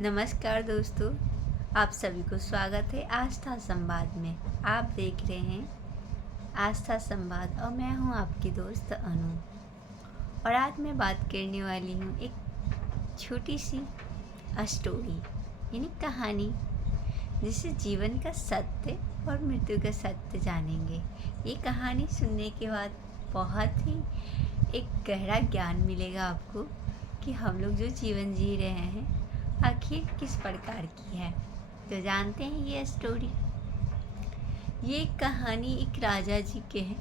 नमस्कार दोस्तों, आप सभी को स्वागत है आस्था संवाद में। आप देख रहे हैं आस्था संवाद और मैं हूं आपकी दोस्त अनु। और आज मैं बात करने वाली हूं एक छोटी सी स्टोरी यानी कहानी, जिससे जीवन का सत्य और मृत्यु का सत्य जानेंगे। ये कहानी सुनने के बाद बहुत ही एक गहरा ज्ञान मिलेगा आपको कि हम लोग जो जीवन जी रहे हैं आखिर किस प्रकार की है। तो जानते हैं ये स्टोरी। ये कहानी एक राजा जी के है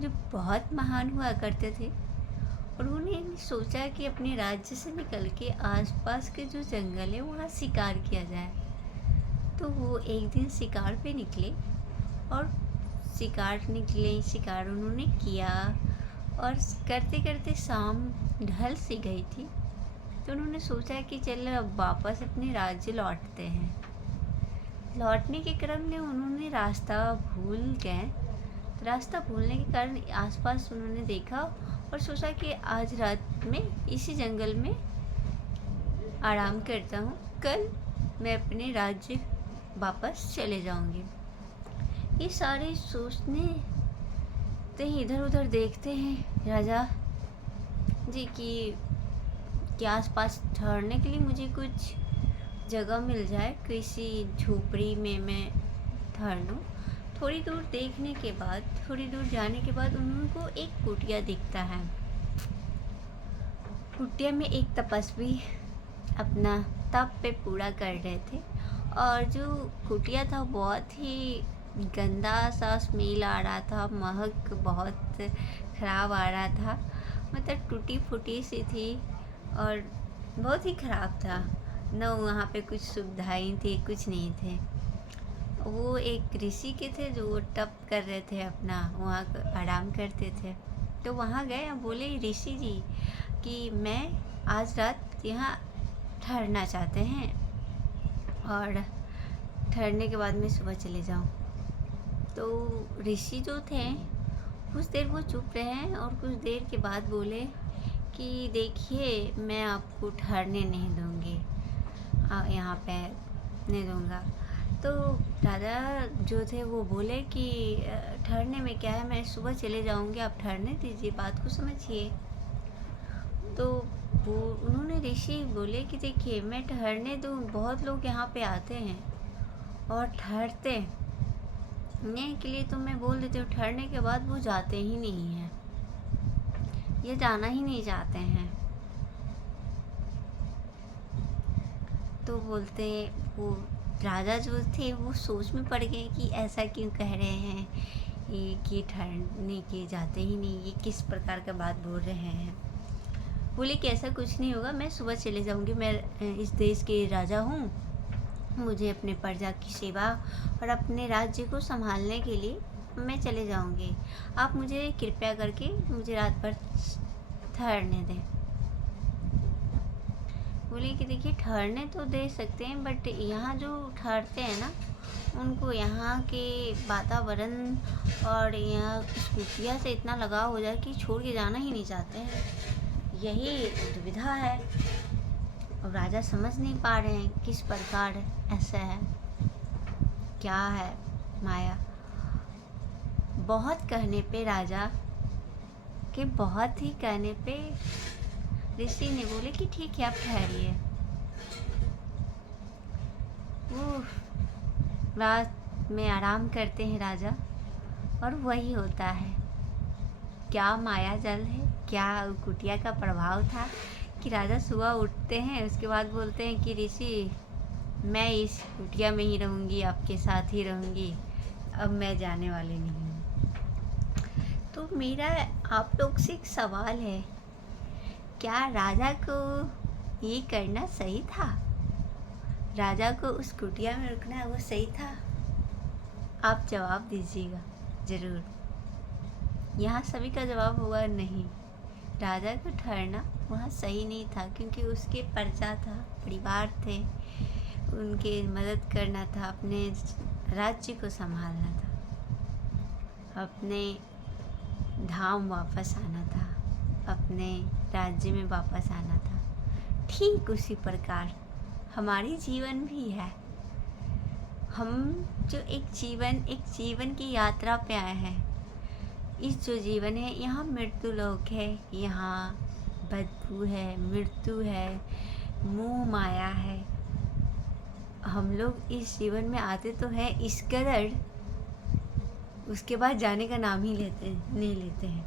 जो बहुत महान हुआ करते थे और उन्होंने सोचा कि अपने राज्य से निकल के आसपास के जो जंगल है वहाँ शिकार किया जाए। तो वो एक दिन शिकार पे निकले और शिकार उन्होंने किया और करते करते शाम ढल सी गई थी। तो उन्होंने सोचा कि चल अब वापस अपने राज्य लौटते हैं। लौटने के क्रम में उन्होंने रास्ता भूल गए। तो रास्ता भूलने के कारण आसपास उन्होंने देखा और सोचा कि आज रात में इसी जंगल में आराम करता हूँ, कल मैं अपने राज्य वापस चले जाऊँगी। ये सारे सोचने ते इधर उधर देखते हैं राजा जी कि आसपास ठहरने के लिए मुझे कुछ जगह मिल जाए, किसी झोपड़ी में मैं ठहर लूँ। थोड़ी दूर जाने के बाद उनको एक कुटिया दिखता है। कुटिया में एक तपस्वी अपना तप पे पूरा कर रहे थे और जो कुटिया था बहुत ही गंदा सा स्मेल आ रहा था, महक बहुत ख़राब आ रहा था। मतलब टूटी फूटी सी थी और बहुत ही ख़राब था। न वहाँ पे कुछ सुविधाएं थी, कुछ नहीं थे। वो एक ऋषि के थे जो वो तप कर रहे थे, अपना वहाँ आराम करते थे। तो वहाँ गए और बोले ऋषि जी कि मैं आज रात यहाँ ठहरना चाहते हैं और ठहरने के बाद मैं सुबह चले जाऊँ। तो ऋषि जो थे कुछ देर वो चुप रहे और कुछ देर के बाद बोले कि देखिए मैं आपको ठहरने नहीं दूँगी, यहाँ पे नहीं दूँगा। तो राजा जो थे वो बोले कि ठहरने में क्या है, मैं सुबह चले जाऊँगी, आप ठहरने दीजिए, बात को समझिए। तो वो उन्होंने ऋषि बोले कि देखिए मैं ठहरने दूँ, बहुत लोग यहाँ पे आते हैं और ठहरते नहीं के लिए तो मैं बोल देती हूँ, ठहरने के बाद वो जाते ही नहीं हैं, ये जाना ही नहीं चाहते हैं। तो बोलते वो राजा जो थे वो सोच में पड़ गए कि ऐसा क्यों कह रहे हैं ये कि ठहरने के जाते ही नहीं, ये किस प्रकार का बात बोल रहे हैं। बोले कि ऐसा कुछ नहीं होगा, मैं सुबह चले जाऊंगी, मैं इस देश के राजा हूँ, मुझे अपने प्रजा की सेवा और अपने राज्य को संभालने के लिए मैं चले जाऊंगी। आप मुझे कृपया करके मुझे रात भर ठहरने दें। बोले कि देखिए ठहरने तो दे सकते हैं, बट यहाँ जो ठहरते हैं ना उनको यहाँ के वातावरण और यहाँ कुटिया से इतना लगाव हो जाए कि छोड़ के जाना ही नहीं चाहते हैं। यही दुविधा है और राजा समझ नहीं पा रहे हैं किस प्रकार ऐसा है, क्या है माया। बहुत कहने पे राजा के बहुत ही कहने पे ऋषि ने बोले कि ठीक है आप ठहरिए। वो रात में आराम करते हैं राजा और वही होता है। क्या माया जल है, क्या कुटिया का प्रभाव था कि राजा सुबह उठते हैं, उसके बाद बोलते हैं कि ऋषि मैं इस कुटिया में ही रहूँगी, आपके साथ ही रहूँगी, अब मैं जाने वाली नहीं हूँ। तो मेरा आप लोग से एक सवाल है, क्या राजा को ये करना सही था? राजा को उस कुटिया में रुकना वो सही था? आप जवाब दीजिएगा ज़रूर। यहाँ सभी का जवाब होगा नहीं, राजा को ठहरना वहाँ सही नहीं था, क्योंकि उसके प्रजा था, परिवार थे, उनके मदद करना था, अपने राज्य को संभालना था, अपने धाम वापस आना था, अपने राज्य में वापस आना था। ठीक उसी प्रकार हमारी जीवन भी है। हम जो एक जीवन की यात्रा पे आए हैं। इस जो जीवन है, यहाँ मृत्यु लोक है, यहाँ बदबू है, मृत्यु है, मोह माया है। हम लोग इस जीवन में आते तो हैं इस कदर, उसके बाद जाने का नाम ही नहीं लेते हैं।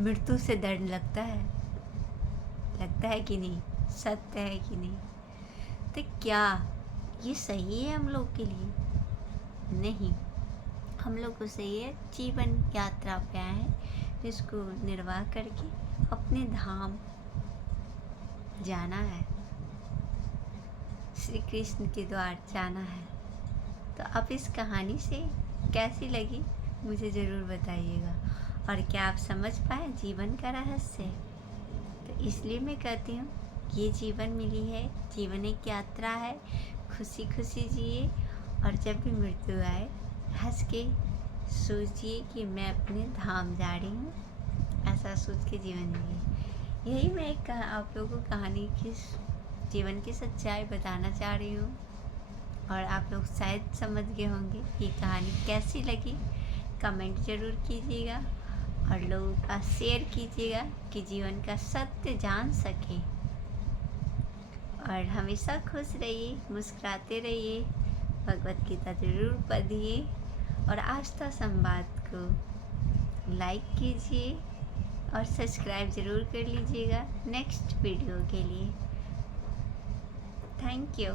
मृत्यु से डर लगता है कि नहीं, सत्य है कि नहीं। तो क्या ये सही है हम लोग के लिए? नहीं, हम लोग को सही है जीवन यात्रा पे आए हैं, जिसको निर्वाह करके अपने धाम जाना है, श्री कृष्ण के द्वार जाना है। तो आप इस कहानी से कैसी लगी मुझे ज़रूर बताइएगा, और क्या आप समझ पाए जीवन का रहस्य? तो इसलिए मैं कहती हूँ, ये जीवन मिली है, जीवन एक यात्रा है, खुशी खुशी जिए, और जब भी मृत्यु आए हंस के सोचिए कि मैं अपने धाम जा रही हूँ, ऐसा सोच के जीवन जिए। यही मैं एक आप लोगों को कहानी की, जीवन की सच्चाई बताना चाह रही हूँ, और आप लोग शायद समझ गए होंगे ये कहानी कैसी लगी। कमेंट ज़रूर कीजिएगा और लोगों का शेयर कीजिएगा कि जीवन का सत्य जान सके। और हमेशा खुश रहिए, मुस्कुराते रहिए, भगवत गीता जरूर पढ़िए, और आस्था संवाद को लाइक कीजिए और सब्सक्राइब ज़रूर कर लीजिएगा नेक्स्ट वीडियो के लिए। Thank you.